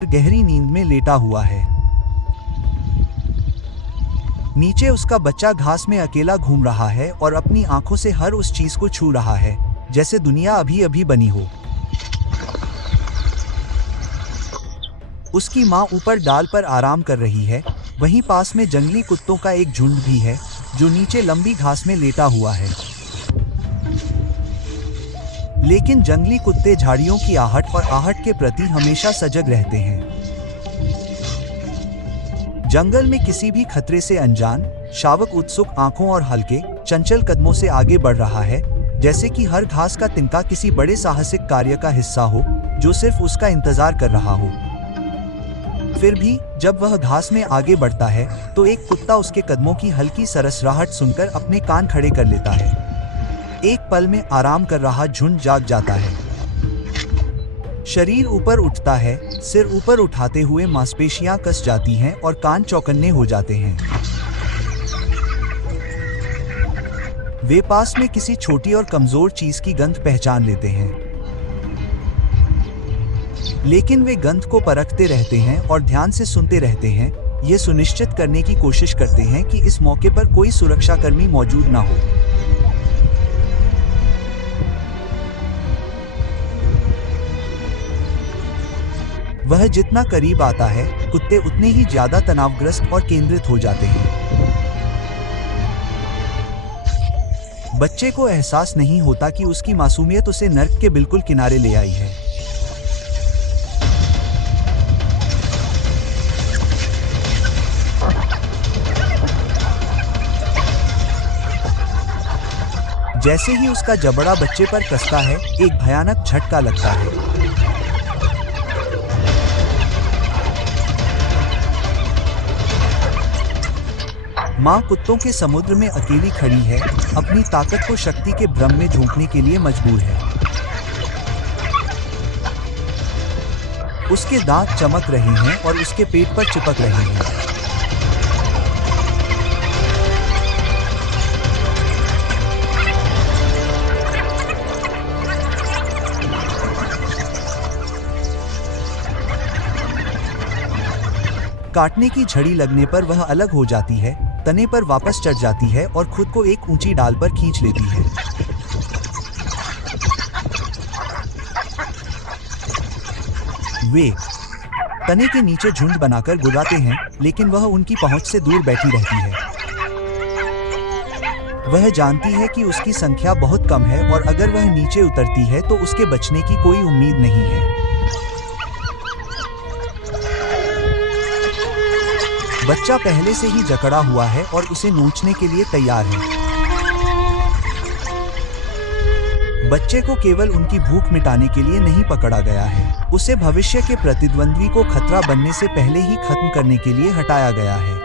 गहरी नींद में लेटा हुआ है। नीचे उसका बच्चा घास में अकेला घूम रहा है और अपनी आंखों से हर उस चीज को छू रहा है जैसे दुनिया अभी अभी बनी हो। उसकी माँ ऊपर डाल पर आराम कर रही है। वहीं पास में जंगली कुत्तों का एक झुंड भी है जो नीचे लंबी घास में लेटा हुआ है। लेकिन जंगली कुत्ते झाड़ियों की आहट और आहट के प्रति हमेशा सजग रहते हैं। जंगल में किसी भी खतरे से अनजान, शावक उत्सुक आंखों और हल्के, चंचल कदमों से आगे बढ़ रहा है, जैसे कि हर घास का तिनका किसी बड़े साहसिक कार्य का हिस्सा हो जो सिर्फ उसका इंतजार कर रहा हो। फिर भी जब वह घास में आगे बढ़ता है तो एक कुत्ता उसके कदमों की हल्की सरसराहट सुनकर अपने कान खड़े कर लेता है। एक पल में आराम कर रहा झुंड जाग जाता है। शरीर ऊपर उठता है, सिर ऊपर उठाते हुए मांसपेशियां कस जाती हैं और कान चौकन्ने हो जाते हैं। वे पास में किसी छोटी और कमजोर चीज की गंध पहचान लेते हैं, लेकिन वे गंध को परखते रहते हैं और ध्यान से सुनते रहते हैं, ये सुनिश्चित करने की कोशिश करते हैं कि इस मौके पर कोई सुरक्षाकर्मी मौजूद न हो। वह जितना करीब आता है, कुत्ते उतने ही ज्यादा तनावग्रस्त और केंद्रित हो जाते हैं। बच्चे को एहसास नहीं होता कि उसकी मासूमियत उसे नर्क के बिल्कुल किनारे ले आई है। जैसे ही उसका जबड़ा बच्चे पर कसता है, एक भयानक झटका लगता है। माँ कुत्तों के समुद्र में अकेली खड़ी है, अपनी ताकत को शक्ति के भ्रम में झोंकने के लिए मजबूर है। उसके दांत चमक रहे हैं और उसके पेट पर चिपक रहे हैं। काटने की झड़ी लगने पर वह अलग हो जाती है, तने पर वापस चढ़ जाती है और खुद को एक ऊंची डाल पर खींच लेती है। वे तने के नीचे झुंड बनाकर गुर्राते हैं, लेकिन वह उनकी पहुंच से दूर बैठी रहती है। वह जानती है कि उसकी संख्या बहुत कम है और अगर वह नीचे उतरती है तो उसके बचने की कोई उम्मीद नहीं है। बच्चा पहले से ही जकड़ा हुआ है और उसे नोचने के लिए तैयार है। बच्चे को केवल उनकी भूख मिटाने के लिए नहीं पकड़ा गया है, उसे भविष्य के प्रतिद्वंद्वी को खतरा बनने से पहले ही खत्म करने के लिए हटाया गया है।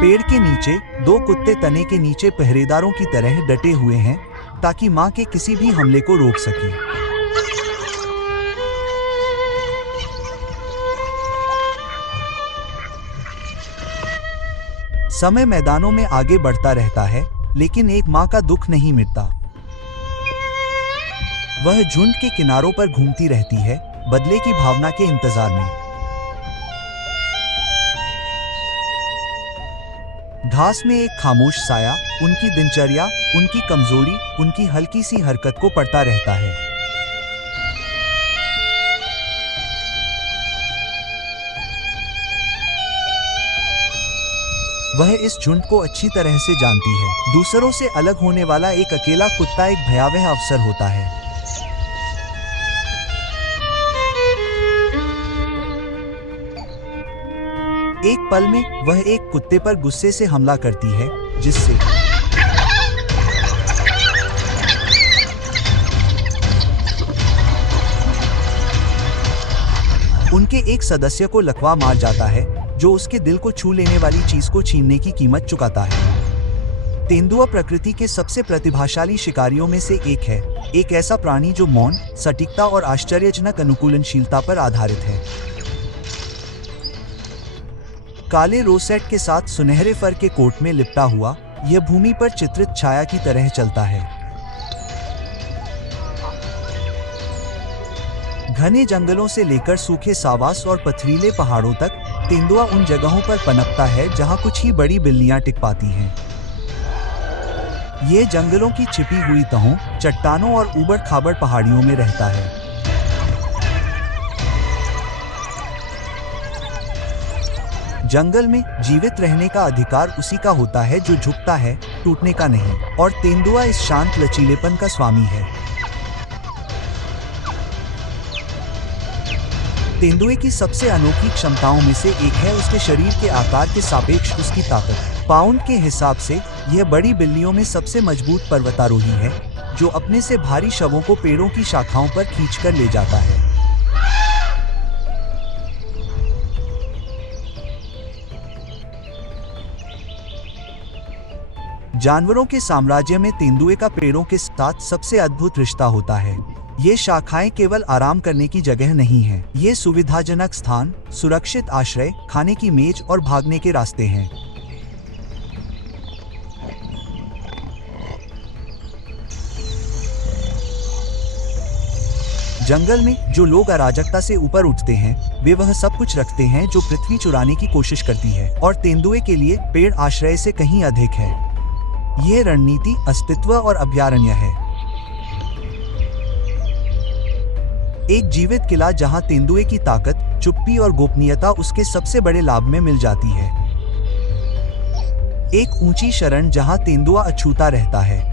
पेड़ के नीचे दो कुत्ते तने के नीचे पहरेदारों की तरह डटे हुए हैं ताकि मां के किसी भी हमले को रोक सकें। समय मैदानों में आगे बढ़ता रहता है, लेकिन एक मां का दुख नहीं मिटता। वह झुंड के किनारों पर घूमती रहती है, बदले की भावना के इंतजार में। घास में एक खामोश साया उनकी दिनचर्या, उनकी कमजोरी, उनकी हल्की सी हरकत को पढ़ता रहता है। वह इस झुंड को अच्छी तरह से जानती है। दूसरों से अलग होने वाला एक अकेला कुत्ता एक भयावह अवसर होता है। एक पल में वह एक कुत्ते पर गुस्से से हमला करती है, जिससे उनके एक सदस्य को लकवा मार जाता है, जो उसके दिल को छू लेने वाली चीज को छीनने की कीमत चुकाता है। तेंदुआ प्रकृति के सबसे प्रतिभाशाली शिकारियों में से एक है, एक ऐसा प्राणी जो मौन, सटीकता और आश्चर्यजनक अनुकूलनशीलता पर आधारित है। काले रोसेट के साथ सुनहरे फर के कोट में लिपटा हुआ, यह भूमि पर चित्रित छाया की तरह चलता है। घने जंगलों से लेकर सूखे सावास और पथरीले पहाड़ों तक तेंदुआ उन जगहों पर पनपता है जहां कुछ ही बड़ी बिल्लियां टिक पाती हैं। ये जंगलों की छिपी हुई तहों, चट्टानों और ऊबड़-खाबड़ पहाड़ियों में रहता है। जंगल में जीवित रहने का अधिकार उसी का होता है जो झुकता है, टूटने का नहीं, और तेंदुआ इस शांत लचीलेपन का स्वामी है। तेंदुए की सबसे अनोखी क्षमताओं में से एक है उसके शरीर के आकार के सापेक्ष उसकी ताकत। पाउंड के हिसाब से यह बड़ी बिल्लियों में सबसे मजबूत पर्वतारोही है, जो अपने से भारी शवों को पेड़ों की शाखाओं पर खींचकर ले जाता है। जानवरों के साम्राज्य में तेंदुए का पेड़ों के साथ सबसे अद्भुत रिश्ता होता है। ये शाखाएं केवल आराम करने की जगह नहीं हैं, ये सुविधाजनक स्थान, सुरक्षित आश्रय, खाने की मेज और भागने के रास्ते हैं। जंगल में जो लोग अराजकता से ऊपर उठते हैं, वे वह सब कुछ रखते हैं जो पृथ्वी चुराने की कोशिश करती है, और तेंदुए के लिए पेड़ आश्रय से कहीं अधिक है। ये रणनीति, अस्तित्व और अभयारण्य है। एक जीवित किला जहां तेंदुए की ताकत, चुप्पी और गोपनीयता उसके सबसे बड़े लाभ में मिल जाती है। एक ऊंची शरण जहां तेंदुआ अछूता रहता है।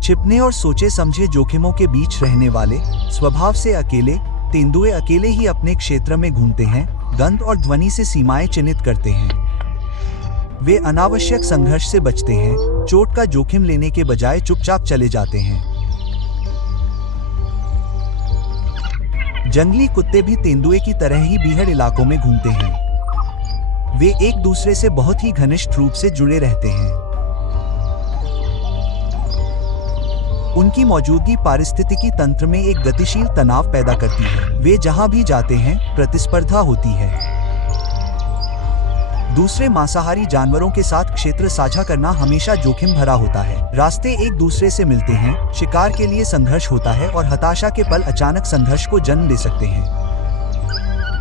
छिपने और सोचे समझे जोखिमों के बीच रहने वाले, स्वभाव से अकेले, तेंदुए अकेले ही अपने क्षेत्र में घूमते हैं, गंध और ध्वनि से सीमाएं चिन्हित करते हैं। वे अनावश्यक संघर्ष से बचते हैं, चोट का जोखिम लेने के बजाय चुपचाप चले जाते हैं। जंगली कुत्ते भी तेंदुए की तरह ही बीहड़ इलाकों में घूमते हैं। वे एक दूसरे से बहुत ही घनिष्ठ रूप से जुड़े रहते हैं। उनकी मौजूदगी पारिस्थितिकी तंत्र में एक गतिशील तनाव पैदा करती है। वे जहां भी जाते हैं, प्रतिस्पर्धा होती है। दूसरे मांसाहारी जानवरों के साथ क्षेत्र साझा करना हमेशा जोखिम भरा होता है। रास्ते एक दूसरे से मिलते हैं, शिकार के लिए संघर्ष होता है और हताशा के पल अचानक संघर्ष को जन्म दे सकते हैं।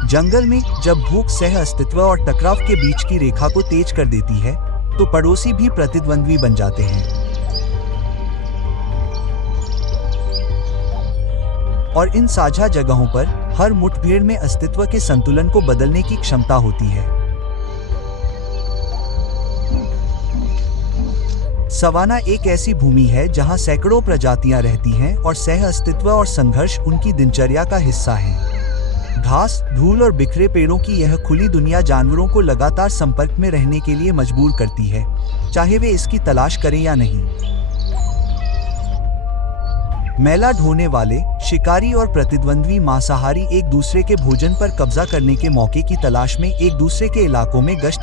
जंगल में जब भूख, सह अस्तित्व और टकराव के बीच की रेखा को तेज कर देती है, तो पड़ोसी भी प्रतिद्वंद्वी बन जाते हैं। और इन साझा जगहों पर हर मुठभेड़ में अस्तित्व के संतुलन को बदलने की क्षमता होती है। सवाना एक ऐसी भूमि है जहां सैकड़ों प्रजातियां रहती हैं और सह अस्तित्व और संघर्ष उनकी दिनचर्या का हिस्सा है। घास, धूल और बिखरे पेड़ों की यह खुली दुनिया जानवरों को लगातार संपर्क में रहने के लिए मजबूर करती है, चाहे वे इसकी तलाश करें या नहीं। मैला ढोने वाले, शिकारी और प्रतिद्वंद्वी मांसाहारी एक दूसरे के भोजन पर कब्जा करने के मौके की तलाश में एक दूसरे के इलाकों में गश्त